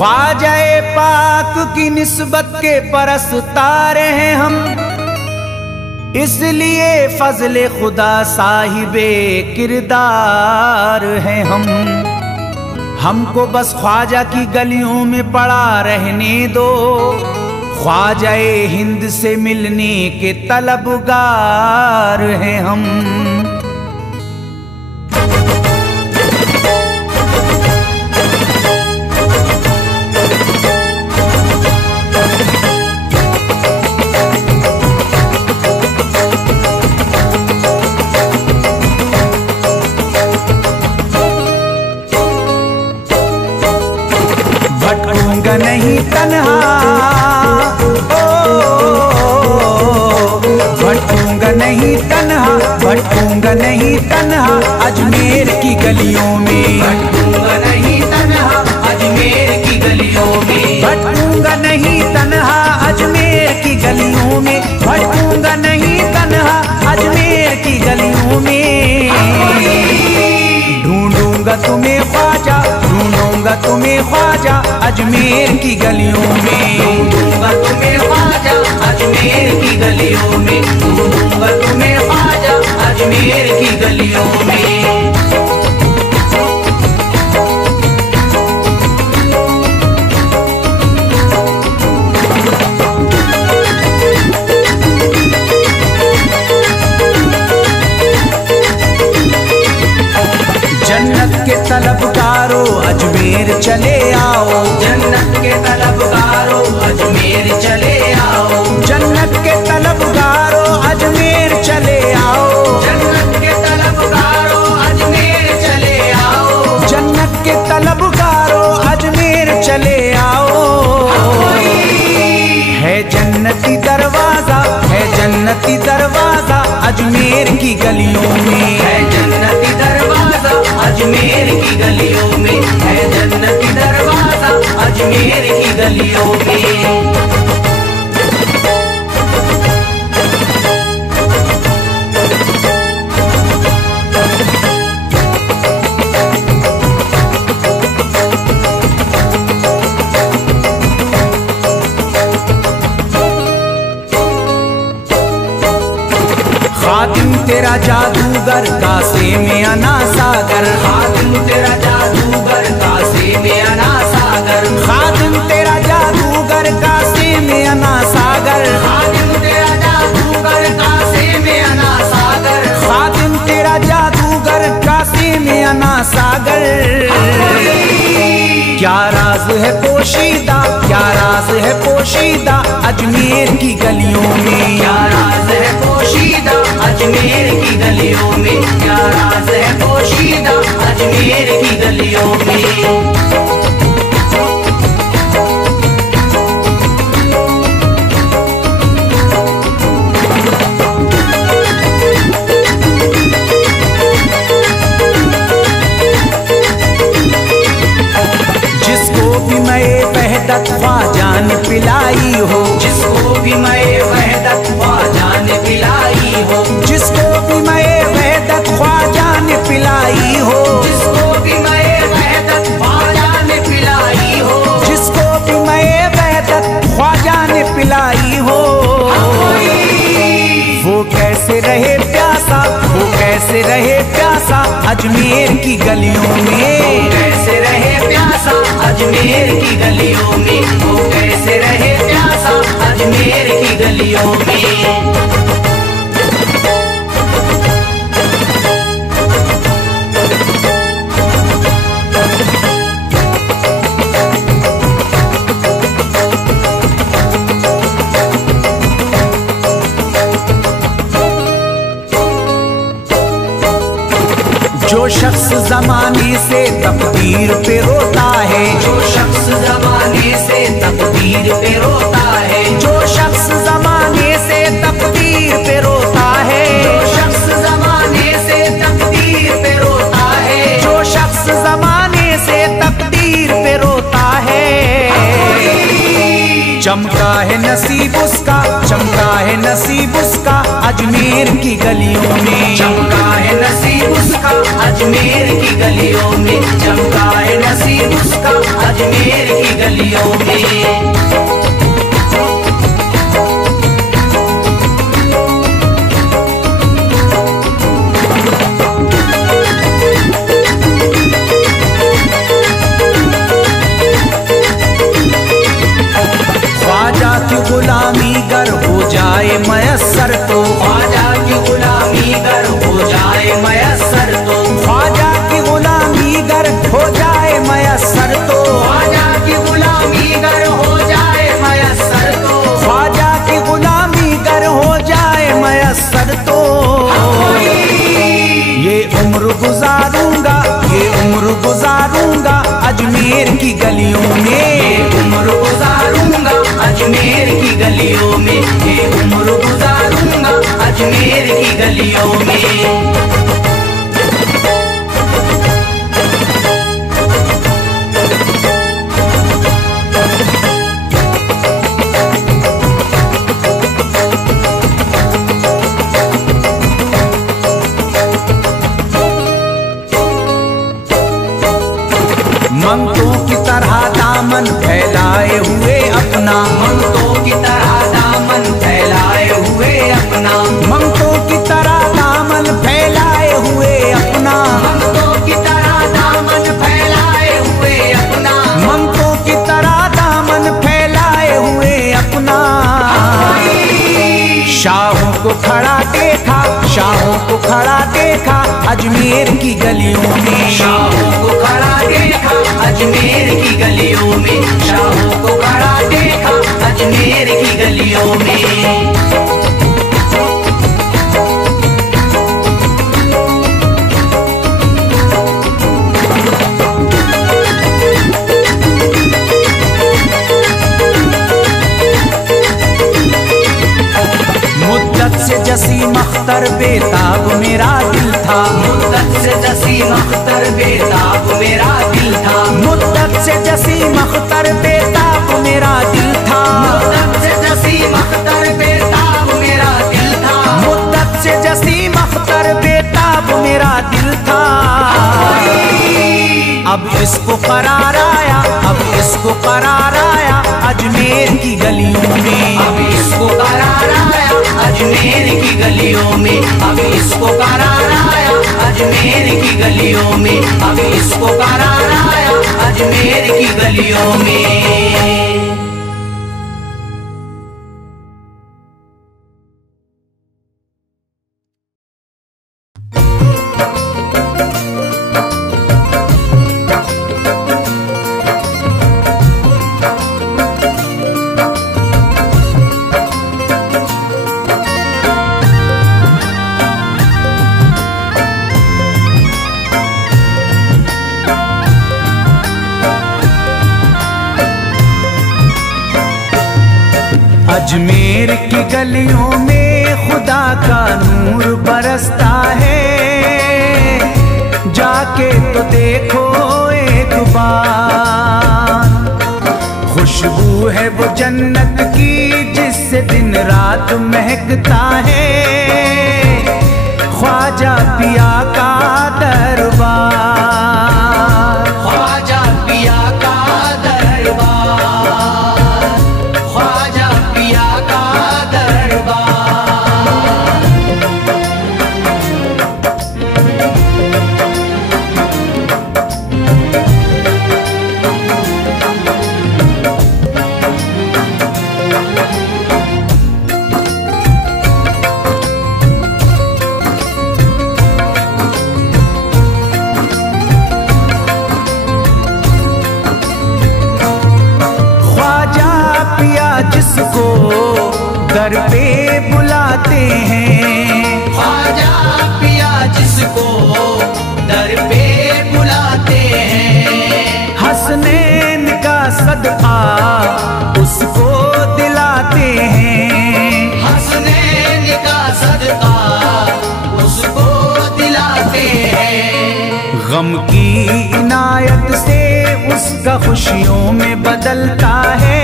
ख्वाजाए पाक की निस्बत के परस्तार हैं हम, इसलिए फजले खुदा साहिबे किरदार हैं हम। हमको बस ख्वाजा की गलियों में पड़ा रहने दो, ख्वाजाए हिंद से मिलने के तलबगार हैं हम। भटकूंगा नहीं तन्हा, भटकूंगा नहीं तन्हा, भटकूंगा नहीं तन्हा अजमेर की गलियों में, भटकूंगा नहीं तन्हा अजमेर की गलियों में, भटकूंगा नहीं तन्हा अजमेर की गलियों में, भटकूंगा नहीं तन्हा अजमेर की गलियों में। ढूंढूंगा तुम्हें ख्वाजा, ढूंढूंगा तुम्हें ख्वाजा अजमेर की गलियों में, ढूंढूंगा तुम्हें ख्वाजा अजमेर की गलियों में, ढूंढूंगा तुम्हें ख्वाजा अजमेर की गलियों में। जन्नत के तलबगारों अजमेर चले आओ, जन्नत के तलबगारों अजमेर चले आओ, जन्नत के तलबगारों अजमेर चले आओ, जन्नत के तलबगारों अजमेर चले आओ, जन्नत के तलबगारों अजमेर चले आओ। है जन्नती दरवाजा, है जन्नती दरवाजा अजमेर की गलियों में, है जन्नती दरवाजा अजमेर की गलियों में, है जन्नती दरवाजा अजमेर की गलियों में। खातिम तेरा जादूगर कासे में अना सागर, खातिम तेरा जादूगर कासे में अना सागर, खातिम तेरा जादूगर कासे में अना सागर, खातिम तेरा जादूगर कासे में अना सागर, खातिम तेरा जादूगर कासे में अना सागर। क्या राज है पोशीदा, क्या राज है पोशीदा अजमेर की गलियों में, क्या राज है पोशीदा अजमेर की गलियों में, क्या राज है पोशीदा अजमेर की गलियों में। जिसको भी मैं वहदत ख्वाजा ने पिलाई हो, जिसको भी मैं वहदत ख्वाजा ने पिलाई हो, जिसको भी मैं वहदत ख्वाजा ने पिलाई हो, जिसको भी मैं वहदत ख्वाजा ने पिलाई हो, जिसको भी मैं वहदत ख्वाजा ने पिलाई हो। वो कैसे रहे प्यासा, वो कैसे रहे प्यासा अजमेर की गलियों में, कैसे रहे प्यासा अजमेर की गलियों में, वो कैसे रहे प्यासा अजमेर की गलियों में। जो शख्स जमाने से तकदीर पे रोता है, जो शख्स जमाने से तकदीर पे रोता है, जो शख्स जमाने से तकदीर पे रोता है, जो शख्स जमाने से तकदीर पे रोता है, जो शख्स जमाने से तकदीर पे रोता है। चमका है नसीब उसका, चमका है नसीब उसका अजमेर की गलियों में, चमका है नसीब उसका अजमेर की गलियों में, चमका है नसीब उसका अजमेर की गलियों अजमेर की गलियों में। उम्र गुजारूंगा अजमेर की गलियों में, ये उम्र गुजारूंगा अजमेर की गलियों में। मंगतों की तरह दामन फैलाए हुए अपना, मंगतों की तरह दामन फैलाए हुए अपना, मंगतों की तरह दामन फैलाए हुए अपना, मंगतों की तरह दामन फैलाए हुए अपना, मंगतों की तरह दामन फैलाए हुए अपना। शाहों को खड़ा देखा, शाहों को खड़ा देखा अजमेर की गलियों में। शाहों को खड़ा देखा अजमेर की गलियों में, शाहों को खड़ा देखा अजमेर की गलियों में। मुद्दत से जसीम अख्तर बेताब मेरा दिल था, मुद्दत से जसीम अख्तर बेताब मेरा दिल था, मुद्दत से जसीम अख्तर बेताब मेरा दिल था, मुद्दत से जसीम अख्तर बेताब मेरा दिल था, मुद्दत से जसीम अख्तर बेताब मेरा दिल था। अब इसको करार आया, अब इसको करार आया अजमेर की गलियों में। अब इसको करार आया अजमेर की गलियों में, अब इसको करार आया अजमेर की गलियों में, अब इसको करार आया अजमेर की गलियों में। अजमेर की गलियों में खुदा का नूर बरसता है, जाके तो देखो एक बार। खुशबू है वो जन्नत की जिससे दिन रात महकता है, ख्वाजा पिया का दरबार, ख्वाजा पिया का दरबार, ख्वाजा पिया का दरबार। जिसको दर पे बुलाते हैं, ख्वाजा पिया जिसको दर पे बुलाते हैं, हसनैन का सदका उसको दिलाते हैं, हसनैन का सदका उसको दिलाते हैं। गम की इनायत से उसका खुशियों में बदलता है,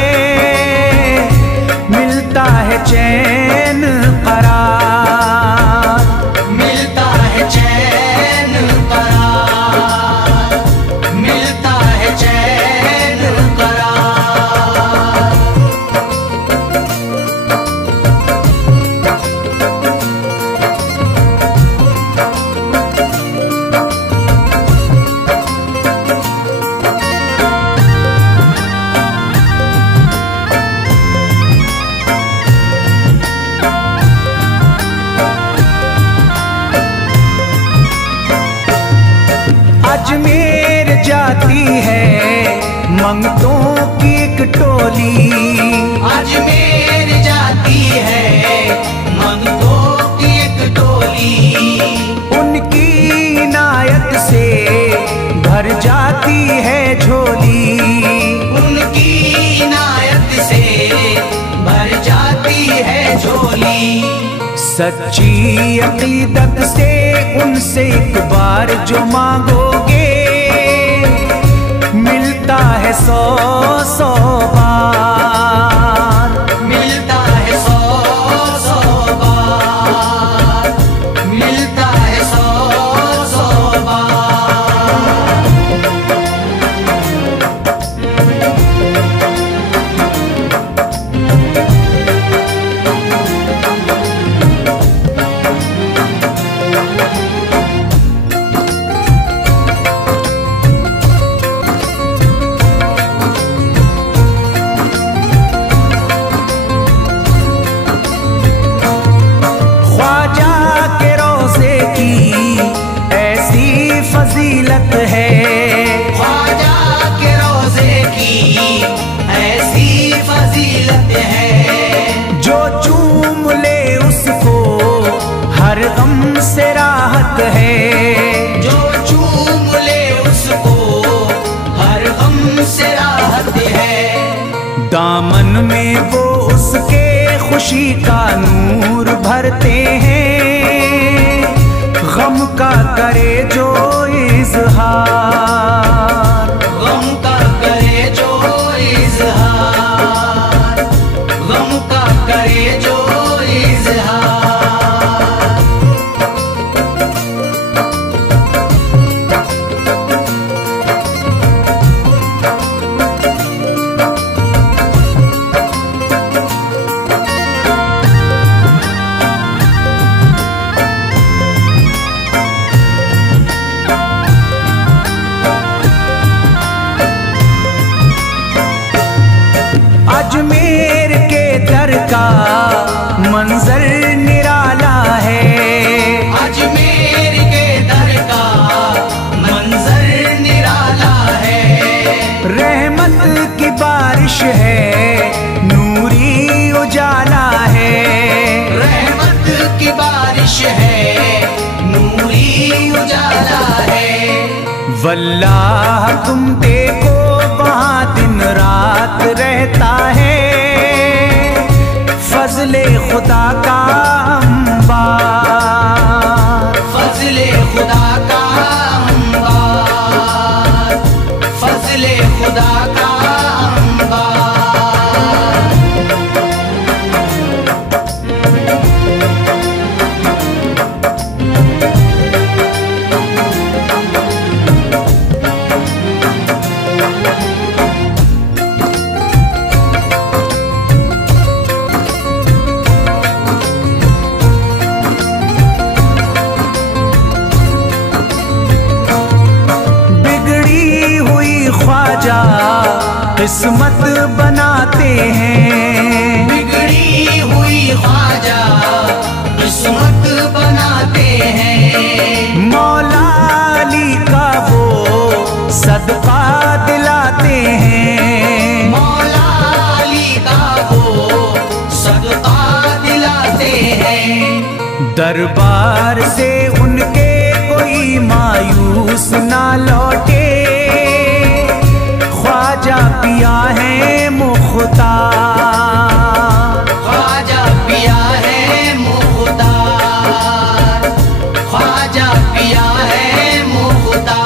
मिलता है चैन करार, मिलता है चैन करार, मिलता है चैन करार। अजमेर जाती है मंगतों की एक टोली, अजमेर जाती है मंगतों की एक टोली, उनकी इनायत से भर जाती है झोली। सच्ची अकीदत से उनसे एक बार जो मांगोगे मिलता है 100 बार, मिलता है 100 बार, मिलता है 100 बार। फजीलत है ख्वाजा के रोज़े की ऐसी फजीलत है, जो चूम ले उसको हर गम से राहत है, जो चूम ले उसको हर गम से राहत है। दामन में वो उसके खुशी का नूर भरते हैं, गम का करे जो इज़हार, गम का करे जो इज़हार, गम का करे जो इज़हार। अजमेर के दर का मंजर निराला है, अजमेर के दर का मंजर निराला है। रहमत की बारिश है नूरी उजाला है, रहमत की बारिश है नूरी उजाला है। वल्लाह तुम देखो वहाँ दिन रात रहता है, फजले खुदा का अंबार, फजले खुदा का अंबार, फजले खुदा का अंबार। ख्वाजा किस्मत बनाते हैं, बिगड़ी हुई ख्वाजा किस्मत बनाते हैं। मौला अली का वो सदका दिलाते हैं, मौला अली का वो सदका दिलाते हैं। दरबार से उनके कोई मायूस ना लौटे, ख्वाजा पिया है मुख्तार, ख्वाजा पिया है मुख्तार, ख्वाजा पिया है मुख्तार।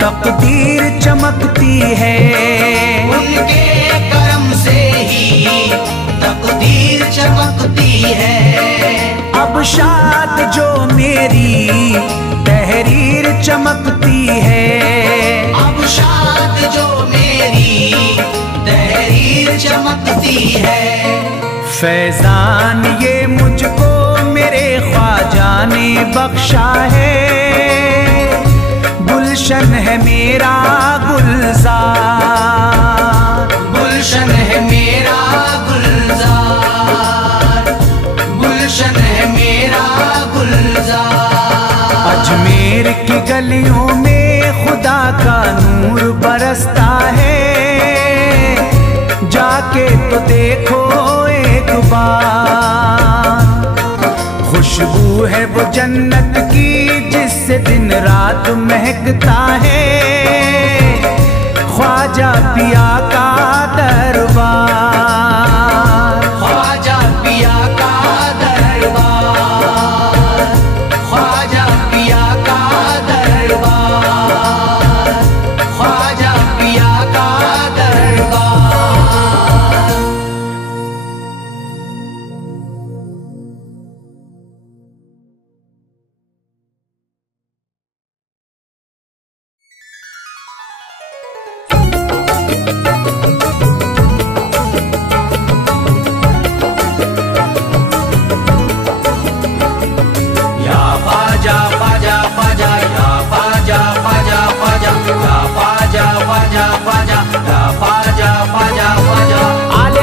तकदीर चमकती है, उनके करम से ही तकदीर चमकती है। अब शाद जो मेरी तहरीर चमकती है, अब शाद जो मेरी तहरीर चमकती है। फैजान ये मुझको मेरे ख्वाजा ने बख्शा है, गुलशन है मेरा गुलजार, गुलशन है मेरा गुलजार, गुलशन है मेरा गुलजार। गलियों में खुदा का नूर बरसता है, जाके तो देखो एक बार। खुशबू है वो जन्नत की जिससे दिन रात महकता है, ख्वाजा पिया का दरबार। ख्वाजा पिया का दरबार, ख्वाजा पिया का दरबार, ख्वाजा पिया का दरबार।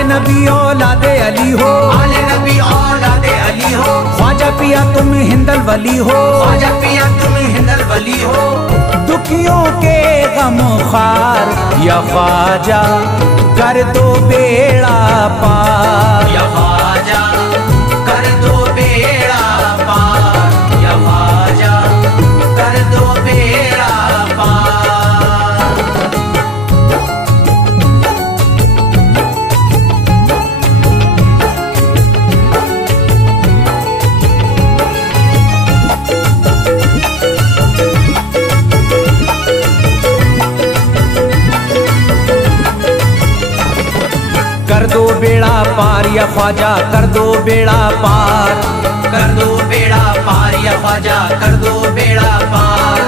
नबी औलादे अली हो, आले नबी औलादे अली हो, ख्वाजा पिया तुम हिंदल वली हो, ख्वाजा पिया तुम हिंदल वली हो। दुखियों के गम खार या ख्वाजा कर दो बेड़ा पार, या ख्वाजा कर दो बेड़ा पार, या ख्वाजा कर दो बेड़ा पार। कर दो बेड़ा पार या ख्वाजा कर दो बेड़ा पार, कर दो बेड़ा पार या ख्वाजा कर दो बेड़ा पार,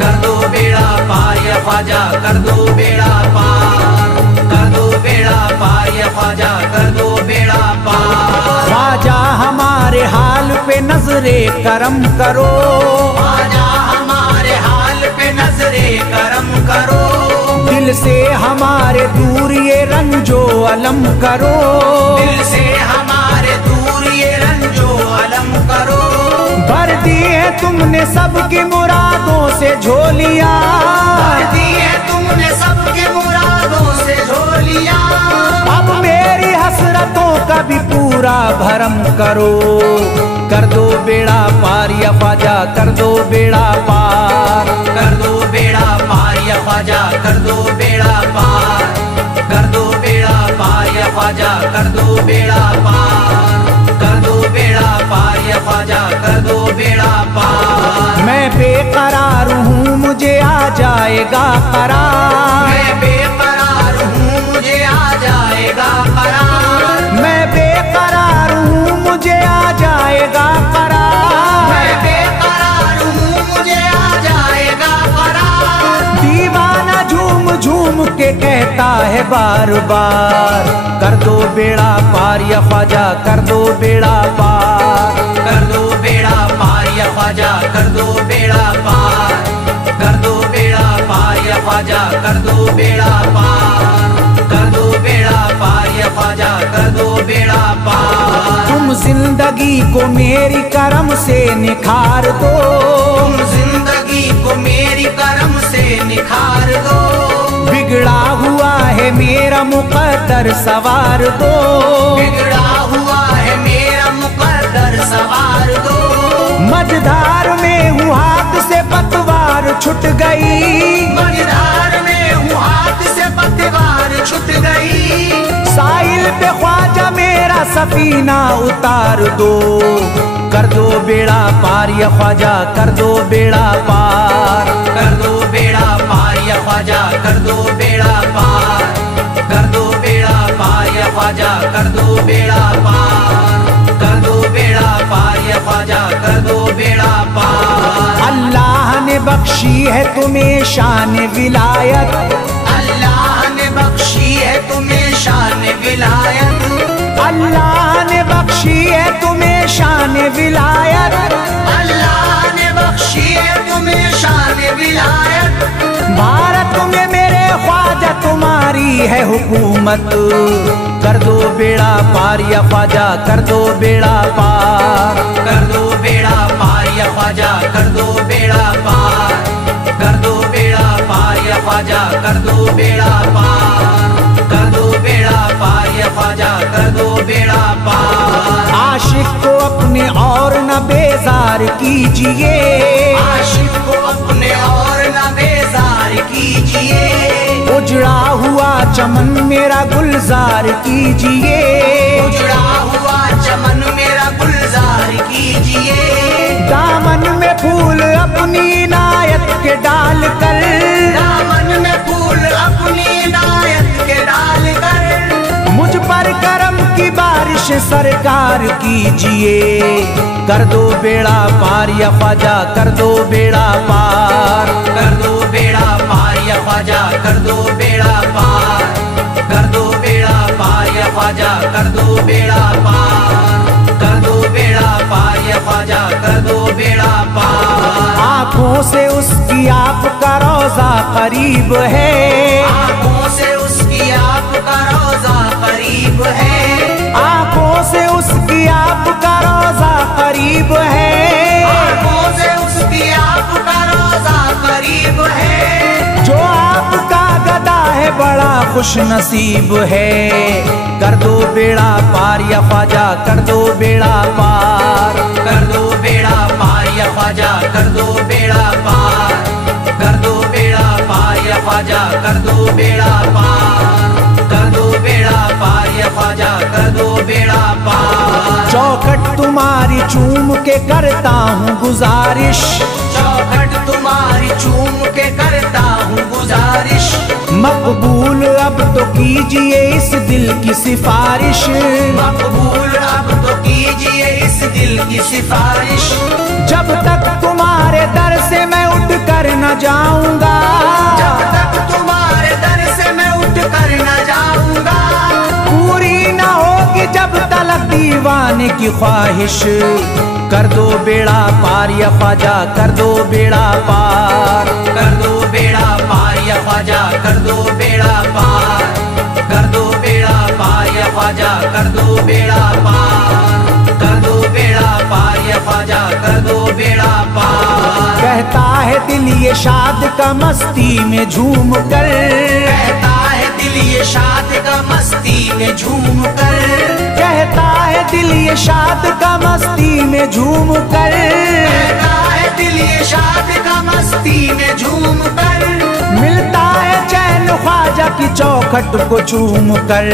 कर दो बेड़ा पार या ख्वाजा कर दो बेड़ा पार, कर दो बेड़ा पार या ख्वाजा कर दो बेड़ा पार। ख्वाजा हमारे हाल पे नजरे करम करो, ख्वाजा हमारे हाल पे नजरे करम करो, दिल से हमारे दूर ये रंजो अलम करो, दिल से हमारे दूर ये रंजो अलम करो। भर दी है तुमने सबकी मुरादों से झोलियां, भर दी है तुमने सबकी मुरादों से झोलियां। अब मेरी हसरतों का भी पूरा भरम करो, कर दो बेड़ा पार या ख्वाजा कर दो बेड़ा पार, कर दो बेड़ा पार या ख्वाजा कर दो बेड़ा पार, कर दो बेड़ा पार या ख्वाजा कर दो बेड़ा पार, कर दो बेड़ा पार या ख्वाजा कर दो बेड़ा पार। मैं बेकरार हूँ मुझे आ जाएगा करार, मैं बेकरार हूँ मुझे आ जाएगा करार, मैं बेकरार हूँ मुझे आ जाएगा करार, मैं बेकरार हूँ मुझे आ जाएगा करार। दीवाना झूम झूम के कहता है बार बार, कर दो बेड़ा पार या ख्वाजा कर दो बेड़ा पार, कर दो बेड़ा पार या ख्वाजा कर दो बेड़ा पार, कर दो बेड़ा पार या ख्वाजा कर दो बेड़ा पार, कर दो बेड़ा पार या ख्वाजा कर दो बेड़ा पार। तुम जिंदगी को मेरी करम से निखार दो, तुम जिंदगी को मेरी करम से निखार दो, बिगड़ा हुआ है मेरा मुकद्दर सवार दो, बिगड़ा हुआ है मेरा मुकद्दर सवार दो। मझधार में हूँ हाथ से पतवार छुट गई, मझधार में हूँ हाथ से पतवार छुट गई, साहिल पे ख्वाजा मेरा सफीना उतार दो, कर दो बेड़ा पार या ख्वाजा कर दो बेड़ा पार, कर दो बेड़ा पार या ख्वाजा कर दो बेड़ा पार, कर दो बेड़ा पार या ख्वाजा कर दो बेड़ा पार, कर दो बेड़ा पार या ख्वाजा कर दो बेड़ा पार। अल्लाह ने बख्शी है तुम्हें शान विलायत, अल्लाह ने बख्शी है तुम्हें शान विलायत, अल्लाह ने बख्शी है तुम्हें शान विलायत, अल्लाह ने बख्शी है तुम्हें शान विलायत। भारत में मेरे ख्वाजा तुम्हारी है हुकूमत, कर दो बेड़ा पार या ख्वाजा कर दो बेड़ा पार, कर दो बेड़ा पार या ख्वाजा कर दो बेड़ा पार, ख्वाजा कर दो बेड़ा पार, कर दो बेड़ा पार या ख्वाजा कर दो बेड़ा पार। आशिक को अपने और न बेजार कीजिए, आशिक को अपने और न बेजार कीजिए, उजड़ा हुआ चमन मेरा गुलजार कीजिए, उजड़ा हुआ चमन मेरा गुलजार कीजिए। दामन में फूल अपनी इनायत के डाल कर, दामन में फूल अपनी इनायत के डाल कर, मुझ पर करम की बारिश सरकार कीजिए। कर दो बेड़ा पार या ख्वाजा कर दो बेड़ा पार, कर दो बेड़ा पार या ख्वाजा कर दो बेड़ा पार, कर दो बेड़ा पार या ख्वाजा कर दो बेड़ा पार, कर दो बेड़ा पार या ख्वाजा कर दो बेड़ा पार। आँखों से उसकी आपका रोजा करीब है, आँखों से उसकी आपका रोजा करीब है, आँखों से उसकी आपका रोजा करीब है, आँखों से उसकी आपका रोजा करीब है। जो आपका गदा है बड़ा खुश नसीब है। कर दो बेड़ा पार या ख्वाजा कर दो बेड़ा पार, कर दो बेड़ा पार या ख्वाजा कर दो बेड़ा पार, कर दो बेड़ा पार या ख्वाजा कर दो बेड़ा पार, कर दो बेड़ा पार या ख्वाजा कर दो बेड़ा पार। चौखट तुम्हारी चूम के करता हूँ गुजारिश, चौखट तुम्हारी चूम के करता हूँ गुजारिश, मकबूल अब तो कीजिए इस दिल की सिफारिश, मकबूल अब तो कीजिए इस दिल की सिफारिश। जब तक तुम्हारे दर से मैं उठ कर न जाऊंगा, जब तक तुम्हारे दर से मैं उठ कर न जाऊंगा, पूरी न होगी जब तलक दीवाने की ख्वाहिश। कर दो बेड़ा पार या ख्वाजा कर दो बेड़ा पार, कर दो बेड़ा पार या ख्वाजा कर दो बेड़ा पार, कर दो बेड़ा पार या ख्वाजा कर दो बेड़ा पार, कर दो बेड़ा पार या ख्वाजा कर दो बेड़ा पार। कहता है दिल ये शाद का मस्ती में झूम कर, कहता है दिल ये शाद का मस्ती में झूम कर, कहता है दिल ये शाद का मस्ती में झूम कर, कहता है दिल ये शाद का मस्ती में झूम कर, मिलता है चैन ख्वाजा की चौखट को चूम कर।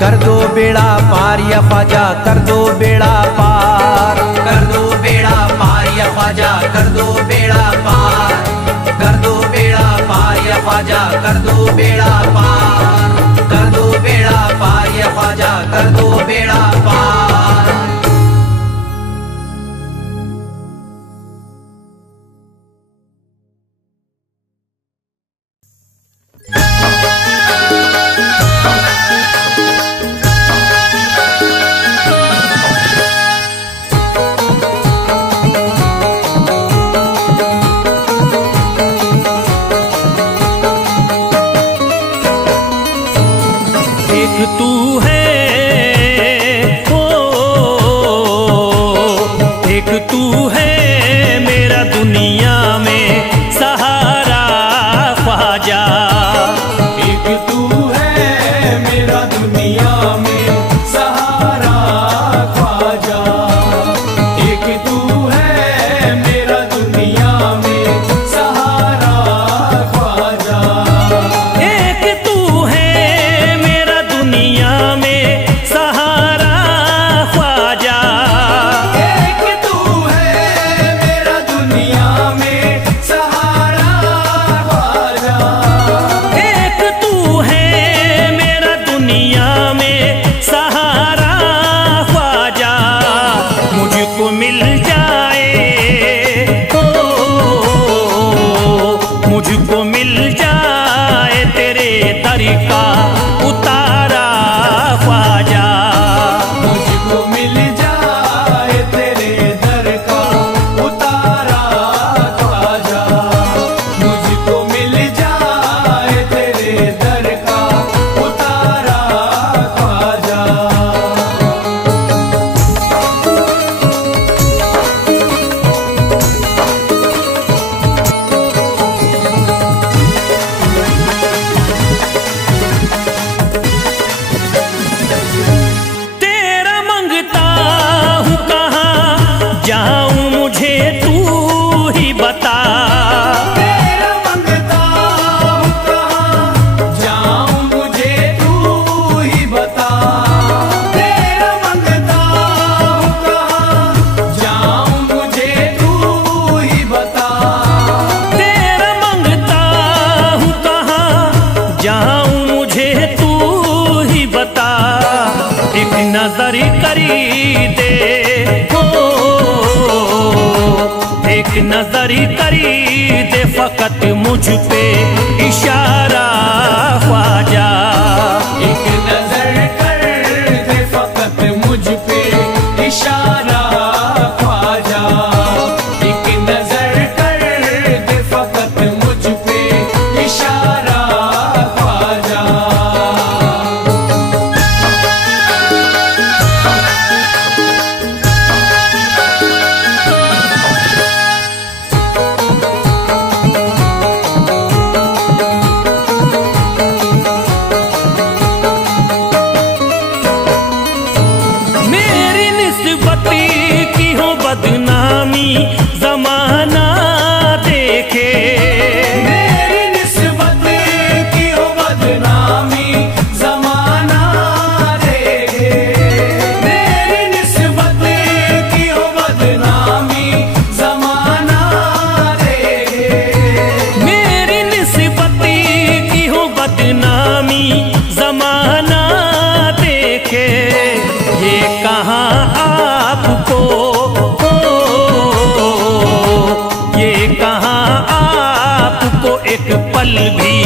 कर दो बेड़ा पार या ख्वाजा कर दो बेड़ा पार, कर दो बेड़ा पार या ख्वाजा कर दो बेड़ा पार, कर दो बेड़ा पार या ख्वाजा कर दो बेड़ा पार, कर दो बेड़ा पार या ख्वाजा कर दो बेड़ा पार। तू है ओ, एक तू है मेरा दुनिया में सहारा ख्वाजा, एक तू है मेरा दुनिया में सहारा ख्वाजा, एक तू है मेरा दुनिया में सहारा ख्वाजा, एक तू है मेरा दुनिया में सहारा ख्वाजा, एक तू है दे हो, एक नजर करी दे फकत मुझ पे इशारा ख्वाजा। एक नजर कर दे फकत मुझ पे इशारा ख्वाजा। एक नजर कर दे फकत मुझ पे इशारा ख्वाजा। मेरी निस्बत की हो बदनामी जमाना देखे, मेरी निस्बत की हो बदनामी जमाना देखे। मेरी निस्बत की हो बदनामी जमाना देखे। मेरी निस्बत की हो बदनामी जमाना देखे। ये कहाँ आपको हो, ये कहाँ आपको एक पल भी